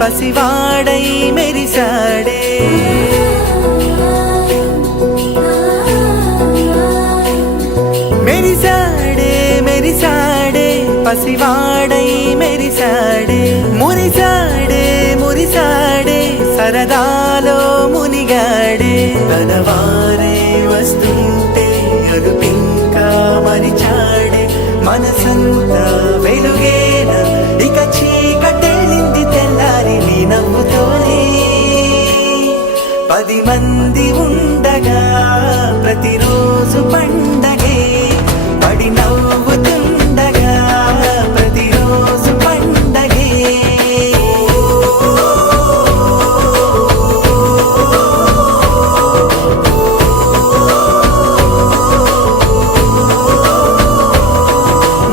పసివాడై మెరిసాడే మెరిసాడే మెరిసాడే పసివాడై మెరిసాడే మురిసాడే మురిసాడే సరదాలో మునిగాడే తనవారే వస్తుంటే అదుపింకా మరిచాడే మనసంతా వెలుగేన ఇక చీకటెళ్ళింది తెల్లారి నీ నవ్వుతోనే 10 మంది ఉండగా ప్రతిరోజు పండగే పడి నవ్వుతుండగా ప్రతిరోజు పండగే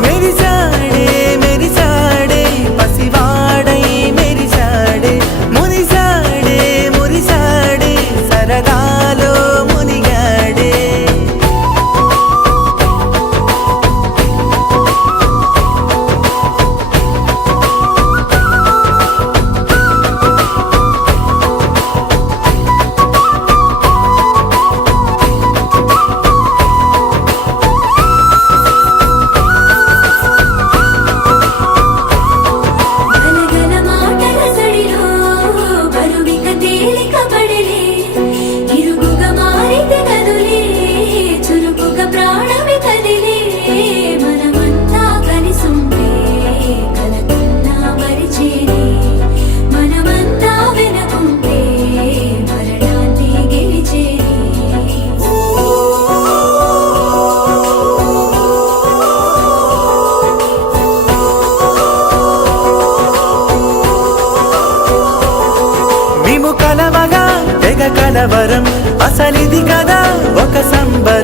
మెరిసాడే మెరిసాడే పసివాడై మెరిసాడే మురిసాడే మురిసాడే సరదాలో మునిగాడే గలగల మాటల సడిలో బరువిక తేలిక పడలే ఇరుగుగా మారితే కదులే చురుకుగా ప్రాణమి కదిలే మనమంతా కలిసుంటే కలకన్నా మరిచేనే మనమంతా వెనకుంటే మరణాన్ని గెలిచేనే మేము కలవగా తెగ కలవరం అసలిది కదా ఒక సంబరం